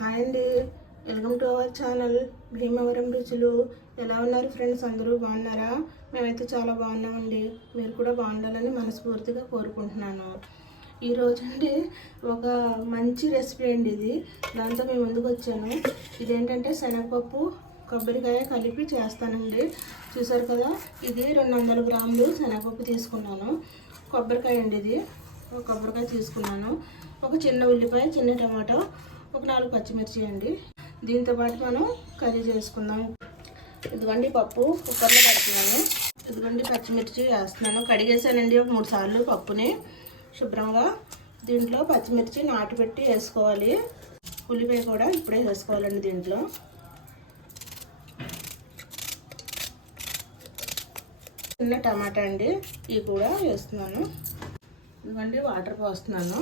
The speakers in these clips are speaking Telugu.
హాయ్ అండి. Welcome to our channel. Bhimavaram రుచులు? ఎలా ఉన్నారు ఫ్రెండ్స్? అందరూ బాగున్నారా? మేమైతే చాలా బాగున్నామండి. మీరు కూడా బాగుండాలని మనస్ఫూర్తిగా కోరుకుంటున్నాను. ఈరోజు అండి ఒక మంచి రెసిపీ అండి ఇది. దాంతో మేము ముందుకు వచ్చాను. ఇదేంటంటే శనగపప్పు కొబ్బరికాయ కలిపి చేస్తానండి. చూసారు కదా? ఇది రెండు వందల గ్రాములు శనగపప్పు తీసుకున్నాను. కొబ్బరికాయ అండి ఇది. ఒక కొబ్బరికాయ తీసుకున్నాను. ఒక చిన్న ఉల్లిపాయ చిన్న టమాటో ఒక నాలుగు పచ్చిమిర్చి అండి. దీంతో పాటు మనం కర్రీ చేసుకుందాం. ఇదిగోండి పప్పు కుక్కర్లో పెడుతున్నాను. ఇదిగోండి పచ్చిమిర్చి వేస్తున్నాను. కడిగేసానండి ఒక మూడు సార్లు పప్పుని. శుభ్రంగా దీంట్లో పచ్చిమిర్చి నాటు పెట్టి వేసుకోవాలి. ఉల్లిపాయ కూడా ఇప్పుడే వేసుకోవాలండి దీంట్లో. చిన్న టమాటా అండి ఇవి కూడా వేస్తున్నాను. ఇదిగోండి వాటర్ పోస్తున్నాను.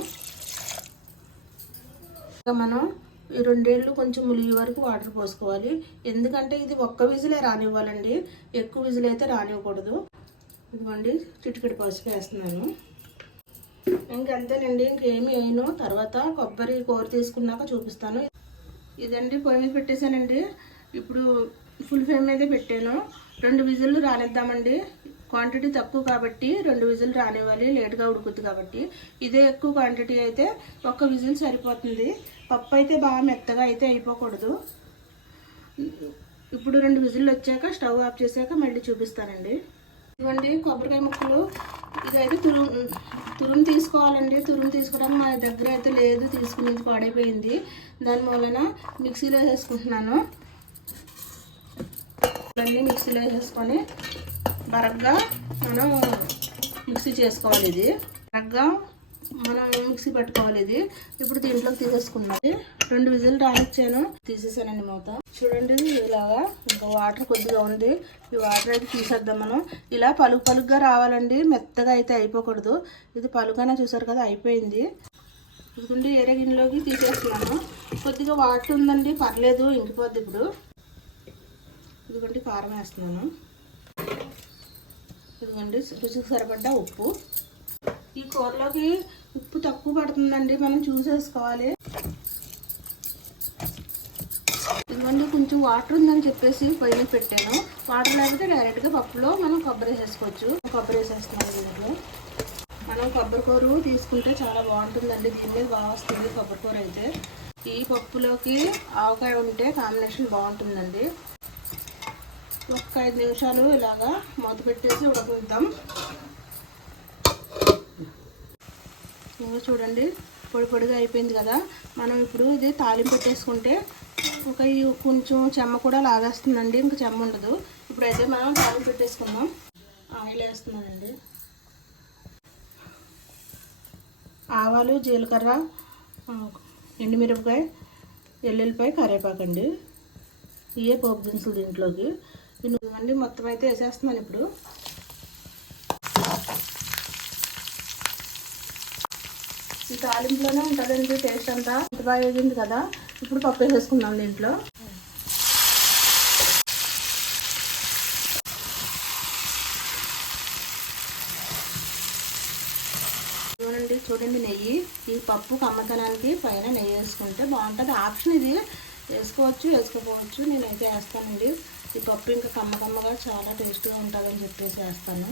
మనం ఈ రెండేళ్ళు కొంచెం ములిగి వరకు వాటర్ పోసుకోవాలి. ఎందుకంటే ఇది ఒక్క విజిలే రానివ్వాలండి. ఎక్కువ విజిల్ అయితే రానివ్వకూడదు. ఇదిగోండి చిటికెడు పసుపు వేస్తున్నాను. ఇంకంతేనండి ఇంకేమి వేయను. తర్వాత కొబ్బరి కూర తీసుకున్నాక చూపిస్తాను. ఇదండి పొయ్యి మీద పెట్టేశానండి. ఇప్పుడు ఫుల్ ఫ్లేమ్ మీదే పెట్టాను. రెండు విజిల్లు రానిద్దామండి. క్వాంటిటీ తక్కువ కాబట్టి రెండు విజిల్ రానివ్వాలి లేట్గా ఉడుకుద్ది కాబట్టి. ఇదే ఎక్కువ క్వాంటిటీ అయితే ఒక్క విజిల్ సరిపోతుంది. పప్పు అయితే బాగా మెత్తగా అయితే అయిపోకూడదు. ఇప్పుడు రెండు విజిల్లు వచ్చాక స్టవ్ ఆఫ్ చేశాక మళ్ళీ చూపిస్తానండి. ఇవ్వండి కొబ్బరికాయ ముక్కలు. ఇదైతే తురుము తురుము తీసుకోవాలండి. తురుము తీసుకోవడం మా దగ్గర అయితే లేదు తీసుకునేది పాడైపోయింది. దాని మూలన మిక్సీలో వేసుకుంటున్నాను. ఇవన్నీ మిక్సీలో వేసుకొని బరగ్గా మనం మిక్సీ చేసుకోవాలి ఇది. బరగ్గా మనం మిక్సీ పెట్టుకోవాలి ఇది. ఇప్పుడు దీంట్లోకి తీసేసుకున్నది రెండు విజిల్ రానిచ్చాను. తీసేసానండి మూత. చూడండి ఇలాగా ఇంకా వాటర్ కొద్దిగా ఉంది. ఈ వాటర్ అయితే తీసేద్దాం మనం. ఇలా పలుకు పలుకుగా రావాలండి. మెత్తగా అయితే అయిపోకూడదు. ఇది పలుగానే చూసారు కదా అయిపోయింది. ఇదిగుండి ఏరే గిన్నెలోకి తీసేస్తున్నాను. కొద్దిగా వాటర్ ఉందండి పర్లేదు ఇంకిపోద్ది ఇప్పుడు. ఇదిగోండి కారం వేస్తున్నాను. ఇదిగోండి రుచికి సరిపడ్డ ఉప్పు. ఈ కూరలోకి ఉప్పు తక్కువ పడుతుందండి మనం చూసేసుకోవాలి. ఇదిగోండి కొంచెం వాటర్ ఉందని చెప్పేసి పైన పెట్టాను. వాటర్ లేకపోతే డైరెక్ట్గా పప్పులో మనం కొబ్బరి వేసేసుకోవచ్చు. కొబ్బరి వేసేస్తున్నాం దీంట్లో మనం కొబ్బరి కూర తీసుకుంటే చాలా బాగుంటుందండి దీని మీద బాగా వస్తుంది కొబ్బరి కూర అయితే. ఈ పప్పులోకి ఆవకాయ ఉంటే కాంబినేషన్ బాగుంటుందండి. ఒక ఐదు నిమిషాలు ఇలాగా మూత పెట్టేసి ఉడకనిద్దాం. ఇంకా చూడండి పొడి పొడిగా అయిపోయింది కదా. మనం ఇప్పుడు ఇది తాలింపు పెట్టేసుకుంటే ఒక కొంచెం చెమ్మ కూడా లాగేస్తుందండి ఇంకా చెమ్మ ఉండదు. ఇప్పుడైతే మనం తాలింపు పెట్టేసుకుందాం. ఆయిల్ వేస్తున్నానండి. ఆవాలు జీలకర్ర ఎండుమిరపకాయ ఎల్లుల్లిపాయ కరేపాకండి ఇవే పోపు దినుసులు దీంట్లోకి. ఇవ్వండి మొత్తం అయితే వేసేస్తున్నాను ఇప్పుడు. ఈ తాలింపులోనే ఉంటుందండి టేస్ట్ అంతా. ఇంత బాగా వేగింది కదా ఇప్పుడు పప్పు వేసేసుకుందాం దీంట్లో. చూడండి చూడండి నెయ్యి. ఈ పప్పు కమ్మతనానికి పైన నెయ్యి వేసుకుంటే బాగుంటుంది. ఆప్షన్ ఇది వేసుకోవచ్చు వేసుకోకపోవచ్చు. నేనైతే వేస్తానండి ఈ పప్పు ఇంకా కమ్మకమ్మగా చాలా టేస్ట్గా ఉంటుందని చెప్పేసి వేస్తాను.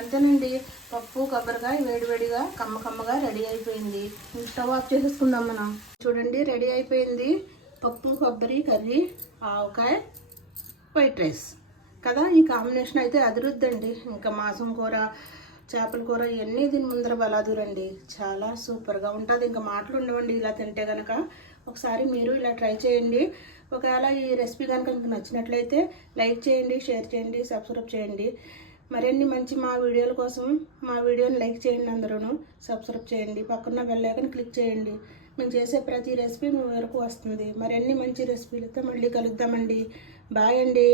అంతేనండి. పప్పు కొబ్బరికాయ వేడివేడిగా కమ్మకమ్మగా రెడీ అయిపోయింది. స్టవ్ ఆఫ్ చేసేసుకుందాం మనం. చూడండి రెడీ అయిపోయింది. పప్పు కొబ్బరి కర్రీ ఆవకాయ వైట్ రైస్. కదా ఈ కాంబినేషన్ అయితే అదిరుద్దండి. ఇంకా మాంసం కూర చేపల కూర ఇవన్నీ దీని ముందర బలాదురండి. చాలా సూపర్గా ఉంటుంది. ఇంకా మాటలు ఉండవండి ఇలా తింటే కనుక ఒకసారి మీరు ఇలా ట్రై చేయండి. ఒకవేళ ఈ రెసిపీ కనుక మీకు నచ్చినట్లయితే లైక్ చేయండి షేర్ చేయండి సబ్స్క్రైబ్ చేయండి. మరిన్ని మంచి మా వీడియోల కోసం మా వీడియోని లైక్ చేయండి అందరూ సబ్స్క్రైబ్ చేయండి. పక్కన వెళ్ళాకని క్లిక్ చేయండి. మేము చేసే ప్రతి రెసిపీ మీ వరకు వస్తుంది. మరిన్ని మంచి రెసిపీలతో మళ్ళీ కలుద్దామండి. బాయ్ అండి.